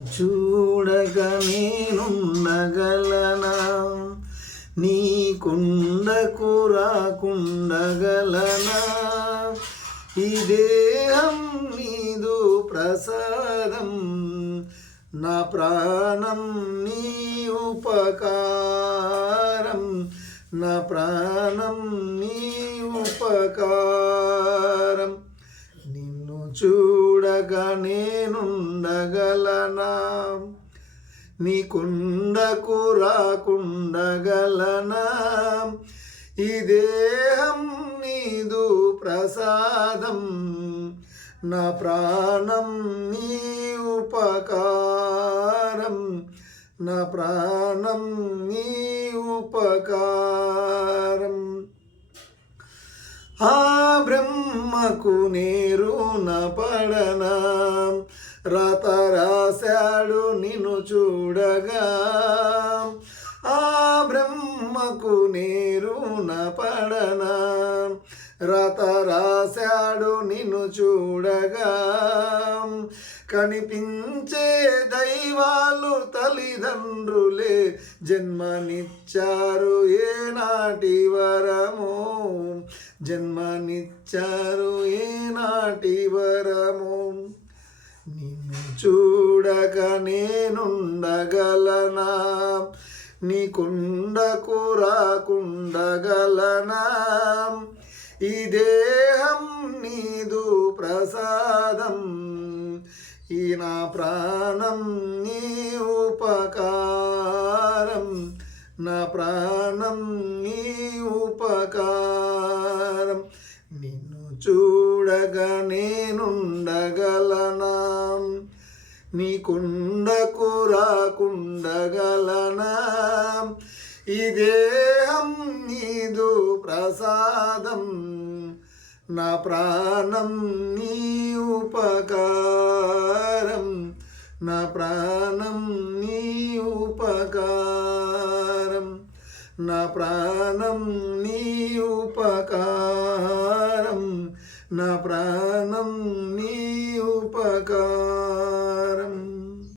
చూడక నేనుండగలనా, నీకుండకు రాకుండగలనా. ఈ దేహం నీదు ప్రసాదం, నా ప్రాణం నీ ఉపకారం, నా ప్రాణం నీ ఉపకారం. నిన్ను చూడగా నేనుండగలనా, నీకుండకు రాకుండగలనా. ఈ దేహం నీదు ప్రసాదం, నా ప్రాణం నీ ఉపకారం, నా ప్రాణం నీ ఉపకారం. ఆ బ్రహ్మకు నేరున పడనా, రాత రాశాడు నిన్ను చూడగా. ఆ బ్రహ్మకు నేరున పడనా, రాత రాశాడు నిన్ను చూడగా. కనిపించే దైవాలు తల్లిదండ్రులే జన్మనిచ్చారు ఏనాటి వరమో, జన్మనిచ్చారు ఏనాటి వరమో. నిన్ను చూడక నేనుండగలనా, నీకుండకు రాకుండగలనా. ఈ దేహం నీదు ప్రసాదం, ఈ నా ప్రాణం నీ ఉపకారం, నా ప్రాణం నీ ఉపకారం. నిన్ను చూడగా నేనుండగలనా, నీకుండకు రాకుండగలనా. ఈ దేహం నీదు ప్రసాదం, నా ప్రాణం నీ ఉపకారం, నా ప్రాణం నీ ఉపకారం, నా ప్రాణం నీ ఉపకారం, నా ప్రాణం